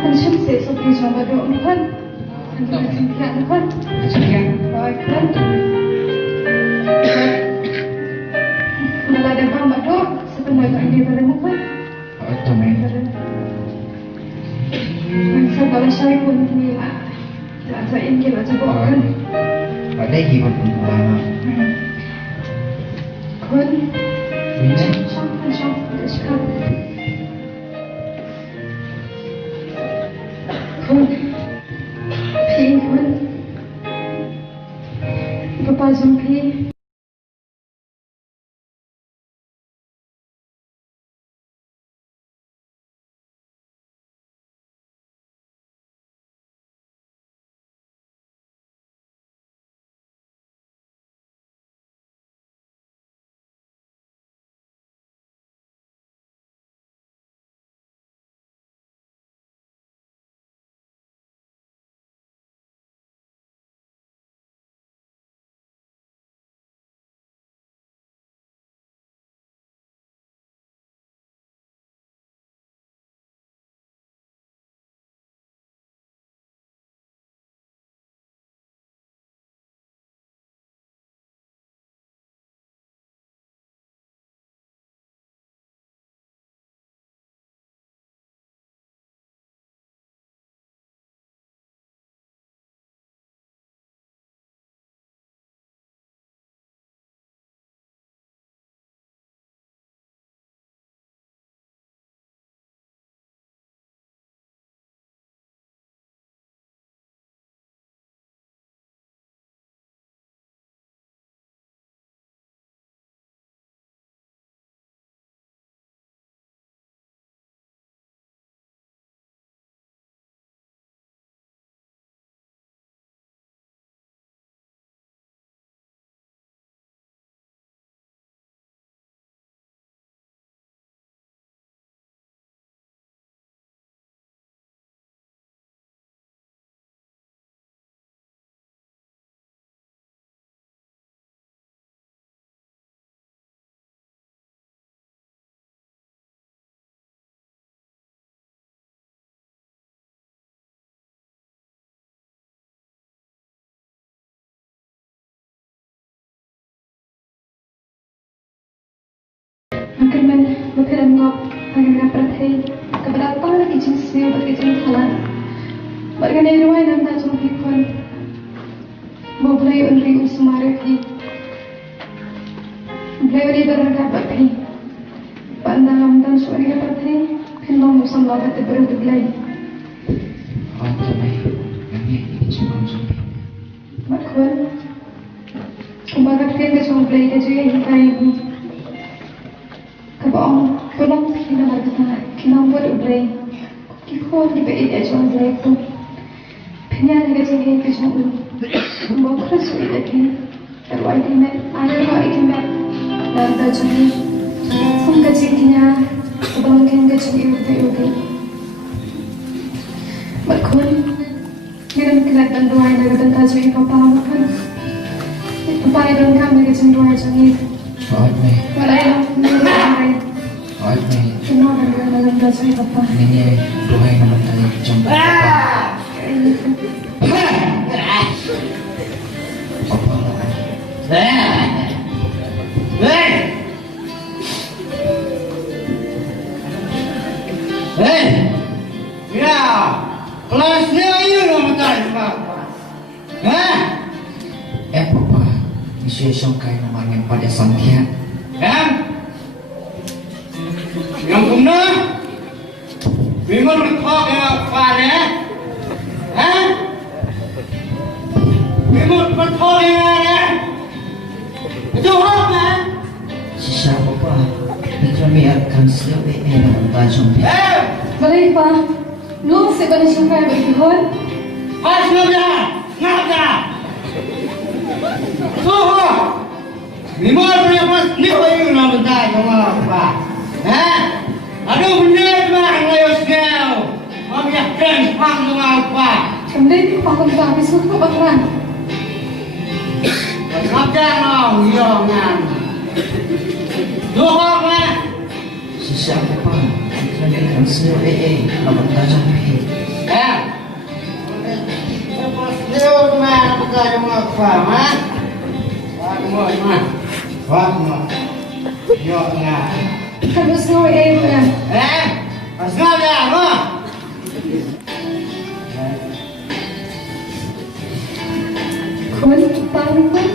kan ship se so pi jong ba do kan kan jing kya kan rồi kan mala de bang ba do sepenuh tak ini pada muka itu main saya balas saya pun ni lah saya ingin lah coba kan ada gimana pun pulang kan ini sampai sekarang kan pi kan bapa jumpi mungkin men berfilm ngop dengan perhati keberatan lagi jenisnya bagi jenis halan berkenai ruai dan tak jumpa pun boleh untuk semaraki boleh beri berangkat bagi pandangan dan suara perhati film musam lawan terberut lagi itu main ini cuma jumpa makun kumbaga kita jumpa lagi juga hitai Kabang pulang kina markata kina buat ublay kikon di bait aja ublay tu pinya lagi jadi kisah bawa kerja lagi terwait ini ada lagi ini dan tajuknya sungguh jadinya kabang kena jadi ublay makun kita kelihatan doa yang ada dan tajuk papa makan papa itu kan lagi jadi doa jadi Walaya, kenapa dengan dasar apa? Ini doa yang nama tadi jumpa ya, kelasnya Aiu nama tadi apa? Papa, isu songkai namanya pada Santia. Yang guna, memang berkah yang apa ni? Memang berkah yang mana? Itu apa? Siapa Papa? Itu biarkan selalu dengan tajam. Boleh Pak, lu sebenarnya sungkai berkihon? Pas ngapa? Tuh, memang berapa? Ni Aiu nama tadi apa? Aduh benar bang, layos kau. Mau yakin pang sama apa? Kemudian pakon habis itu bakaran. Kenapa nong, Ngan? Dua apa? Siapa Papa? Itu biarkan selalu dengan tajam. apa, ha? Wah, Aiu Ngan. Harus ngawi Aiu Ngan. Harus ngawi dah, ma. Kun, paling kun.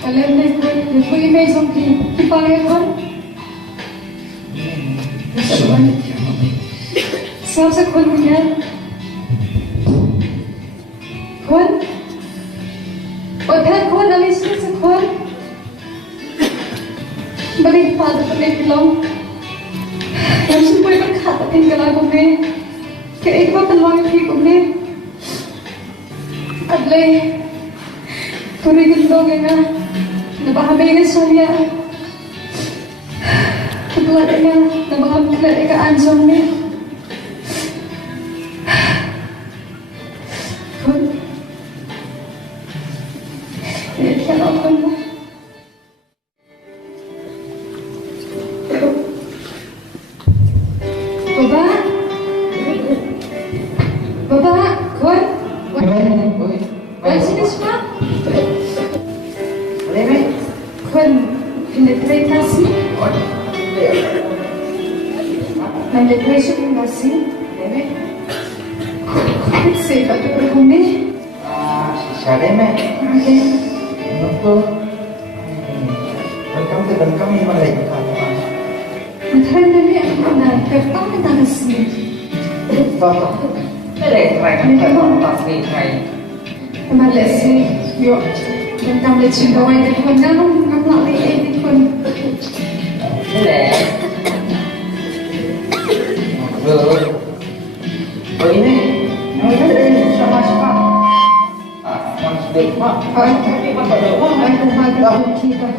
Alam na kun, yung po imay songki, ipangay kun. Sao sa kun mo yan? Kun? O dahil kun, alis na sa kun. Balik pa ito na ilong. Yang semua yang kata tinggal aku ni, kayak itu peluang hidup ni. Adle, turi gendong yang nabahamay na saya. Kebetulan yang nabahamay ka anjong ni. Kun, ini kalau kun. Baba, kun? Sini semua? Kun, penetrate nasi? Penetration yung nasi? Kasi ba't yung berhumi? Sare me. Okay. Untuk welcome kami malay ka. Matahan na niya ako na, pero tama na nasi. Try kan pasti try. Malesi, yo, dan kamu lihat juga wajah kun, namun nggak lihat kun. Oh ini sama siapa? Yang sedih pak. Tapi pak ada uang. Aku baca kita.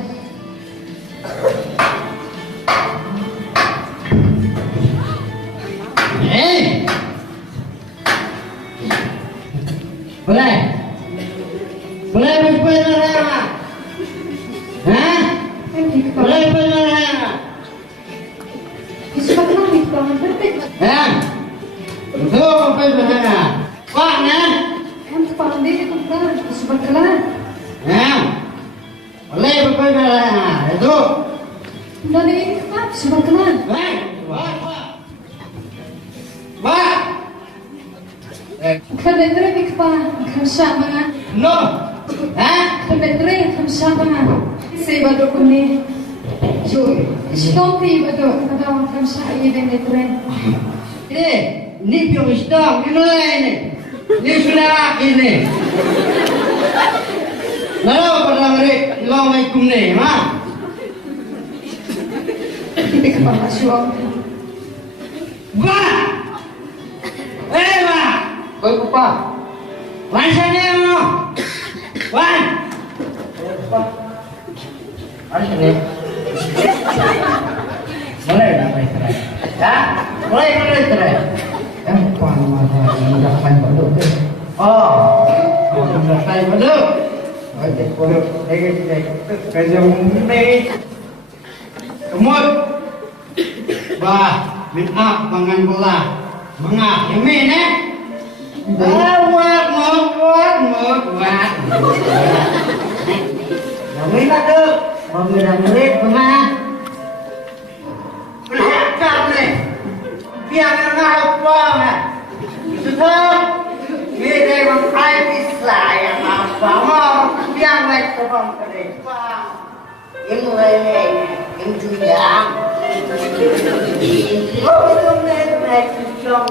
Boleh berpengaruh, hah? Boleh berpengaruh, Bisa kenal nih, bangun berbeda. hah? Betul berpengaruh, Pak, nah? Kan kepala dia kan, bisa berkelan. Hah? Boleh berpengaruh, itu. Dan ini kan, bisa berkelan. Pak. Kebetulan ini kepala, kan siapa kan? No, hah? Kebetulan kan siapa kan? Si baru kuni, Stop baru, kalau kan siapa yang kebetulan. Ini pion stop, ini sudah ini. Lalu pada hari Assalamualaikum ni, ma. Ini kepala siapa? Ba, ba. Oi papa. Wan sana mo. Wan. Ada sini. Boleh dah baik terai. Ya? Boleh terai. Kuan mana sudah main baru tu. Oh. Sudah saya belum. Ada kuan. Kerja ni. Kemud. Bah, minta pangan belah. Mengah, ini ne? Buat. Yang nak tu, mobil dah merit mengah. Belakang ni, biar mengah apa ni? Sudah, dia mengkai pisah yang apa mau biar mereka mengkai. Yang lain, yang tuyang. Oh, itu mereka cium.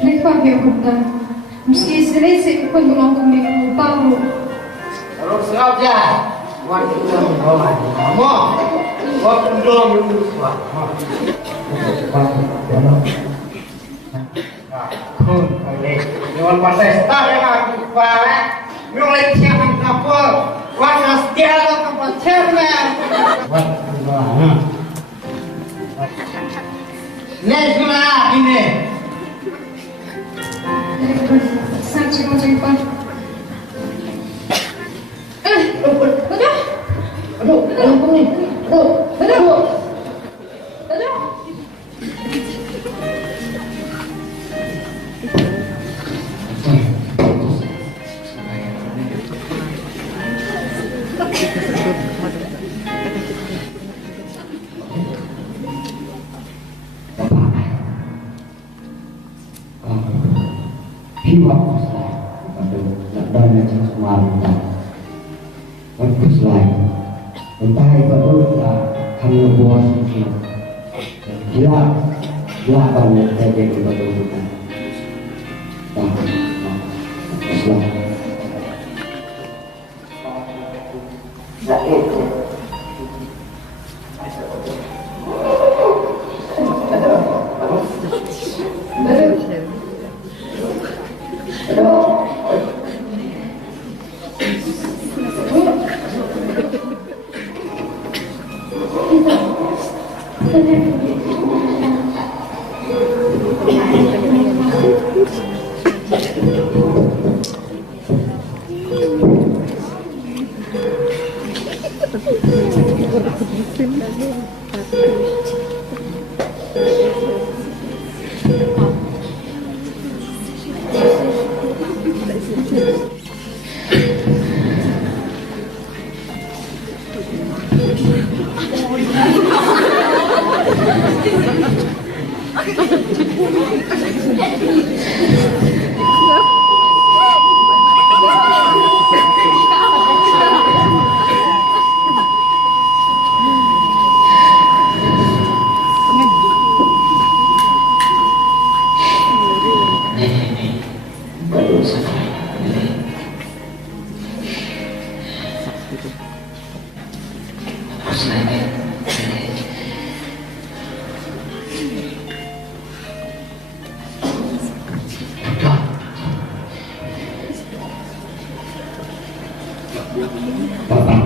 Mereka yang kita, mesti selesai pun belum kami tahu. Kalau sengaja, waktu itu orang kamu, waktu belum bersuara. Kun, boleh. Jangan pasal star yang aku buat. Mulai siapa kapal, warna setiap kapal cermin. Wah, Nesula ini. Sangat macam Aduh. Baguslah. Entah itu kamu buat gila banget saja kita lakukan. Baguslah. Bapak,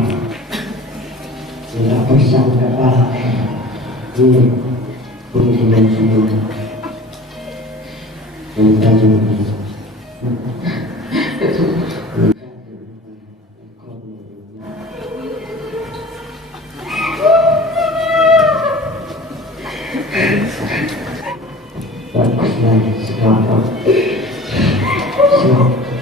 tidak bersangka ini kunjungan semua minta juga. Baguslah sekarang semua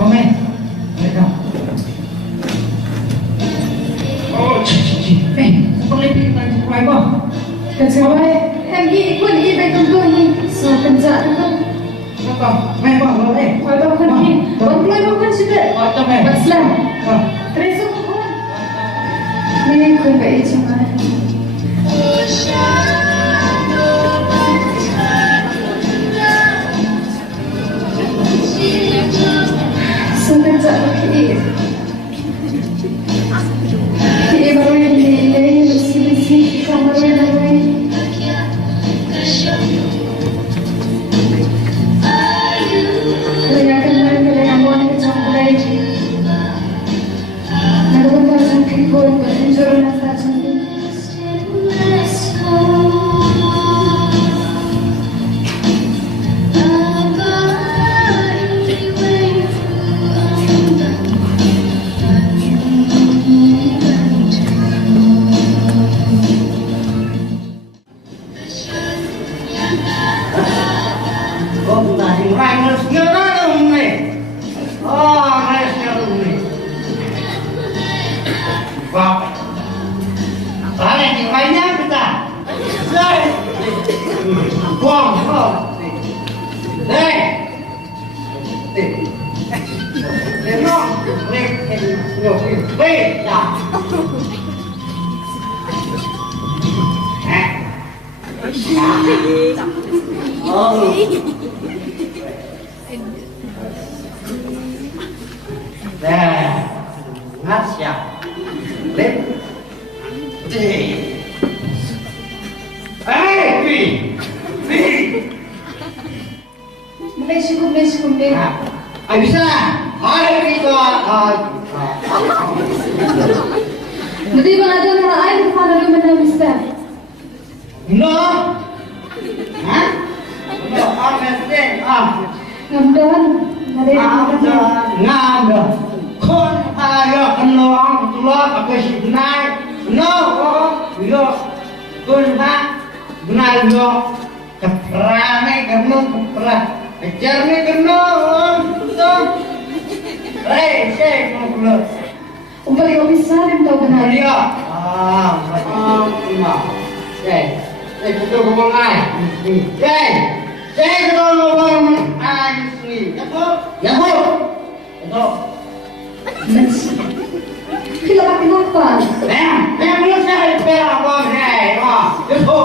Komen. Mereka. Oh, boleh kita cukai apa? Kecuali em nghĩ quân y về công tôi đi sao cần dạ được không? Apa? Main apa? Boleh. Hỏi bao quân đi, bọn tôi bao quân chứ đấy. Apa main? Bác làm. Terus aku quân. Ini quân vậy chứ mà. Sao cần dạ được khi khi baru ini bersih kamar baru. Kelihatan mereka yang buat kecampuran. Namun macam kikun berjujur nafas cantik. Bisa, hari kita Jadi bang ada orang lain kepada lu menambah. no, hah? No, understand? Ngamdan, ada yang Ngada, kon ayo kenal tulah apa sih benar? No, yo, kon benar yo, keperane kamu keperah. Ajarnya kenal, tuh. Saya mau Umpali kau bisa dan tahu benar. Dia, enggak. Betul ngomong ay. Kalau ngomong ay sini. Ya bu. Itu. Kita pakai apa? Belum saya apa itu.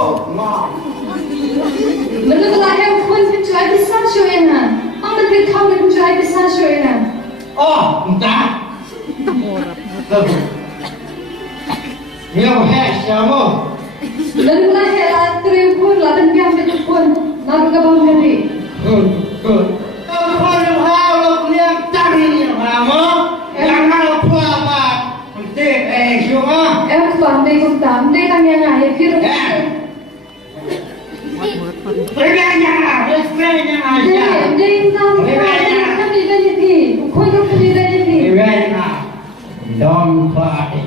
Menurut saya pun menjual besar shoyna. Amat berkau menjual besar shoyna. Oh, entah. Dia siapa? Menurut saya terima ladan biar berpun. Nabi kabang hari. Good. Kalau hal yang cari kamu, jangan apa. Nanti semua. Aku pandai kau tam, dia tanya ayah kira. Perginya aja. Dia tam, kami dari ni. Kau yang kami dari ni. Don't party.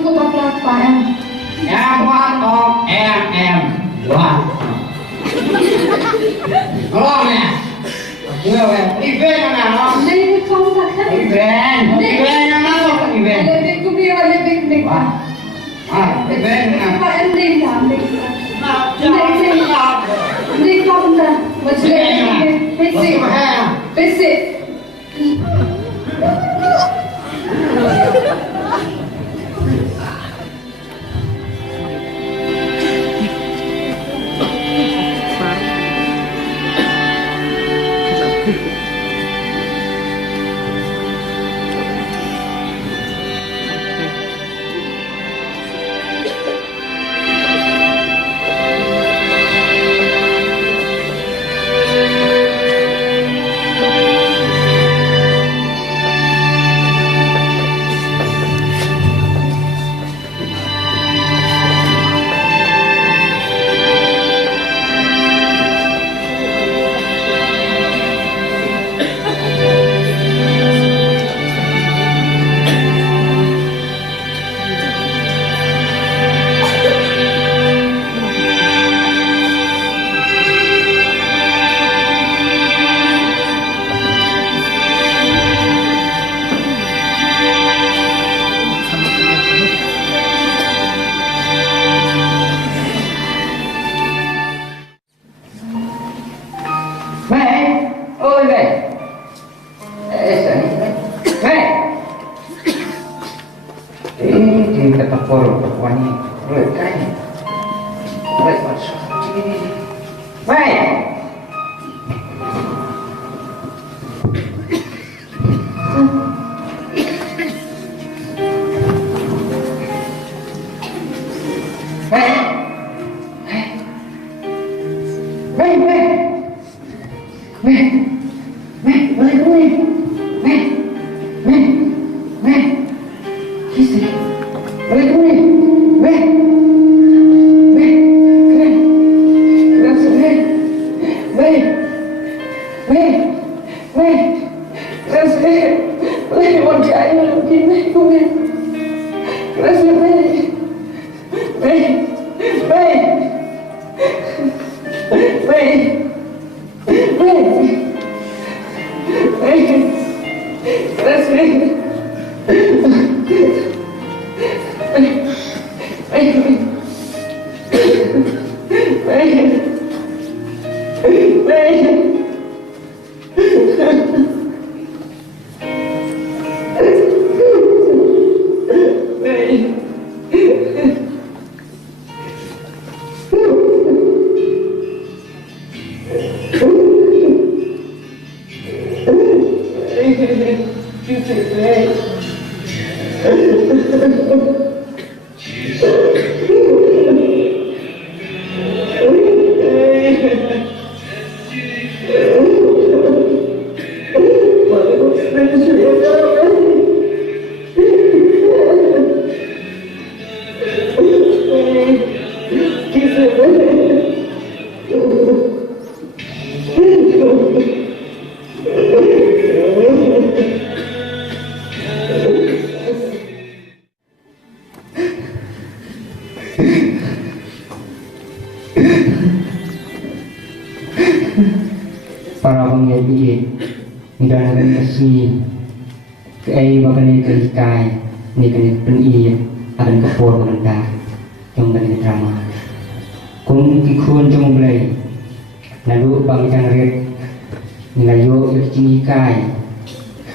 Kau bakal apa yang? Yang one of one. Kalau ni, event mana? Dia kau tak kan? Event yang mana? Event. Lebih kubi, lebih kubi. Event mana? Apa yang dia tam? Dia kau tak? Macam ni. Basic. kata por wani roi kai roi masuk ini baik para pengaji dan kasih ke bahkan ke kai ni kena peni akan kepor benda yang kena drama kum kikun jong belai lalu bang jangret nilayo ikini kai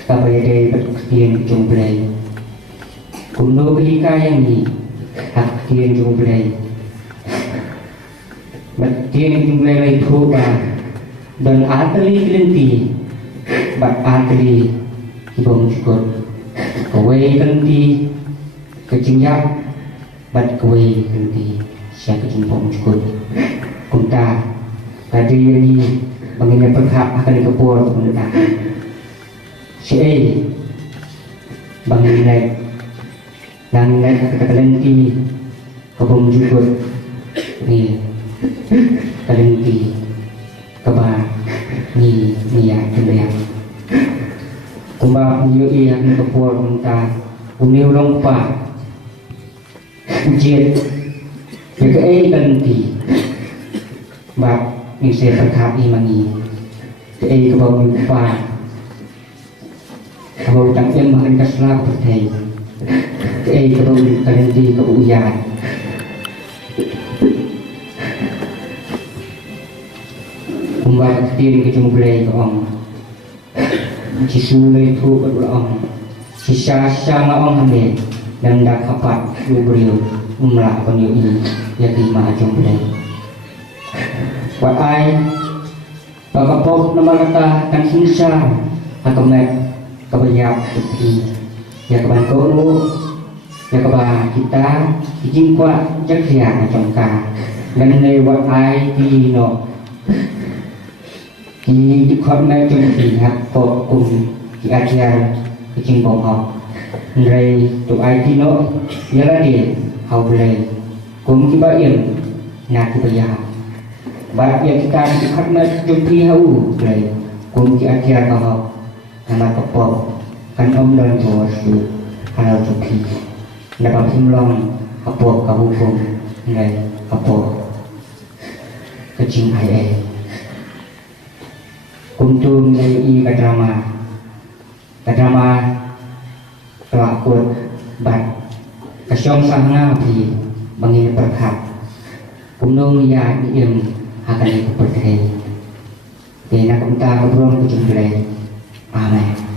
tapaya de berketian jong belai kum no beli kai yang ni hak ketian jong belai berketian jong belai thuba dan atli kelinti bat atli ibong cukup kawai kelinti kecingyak bat kawai kelinti siapa kecimpong cukup kunta tadi ini mengenai perhak akan kepor kunta si mengenai mengenai kata kelinti kebong cukup ni kelinti keba ni ya kembali kumba punya ia ni kepor minta punya orang pa ujian jaga ganti bab ni saya berkat imani kebau pa kebau tak em makan kaslah pertai kebau ganti kebau uyan kumbat diri ke jumblai ke ong jisulai tu ke ong sisa-sisa ong hamil dan dak kapat beriu umlah konyo ini ya lima jumblai wat ai bakapok nama kata kan sisa akamet kebayap tepi ya keban kono ya keba kita dijingkwa jaksia macamka dan lewat ai di no di khot mai chung thì hak po cùng di ajar kecing bong học nrai tu ai ti no yara di hau blai kum ki ba iem na ki ba ya ba ya kita di khot mai chung thì hau blai kum ki ajar ka học nama ka po kan om dan to su hal chung thì na ba phim long ka po ka hu kum nrai ka po kecing ai kuntum dari kadrama pelakut bat kesyong sangna di bangin perkat kunung ya iem akan itu perkai dena kunta kebrong kujung belai amen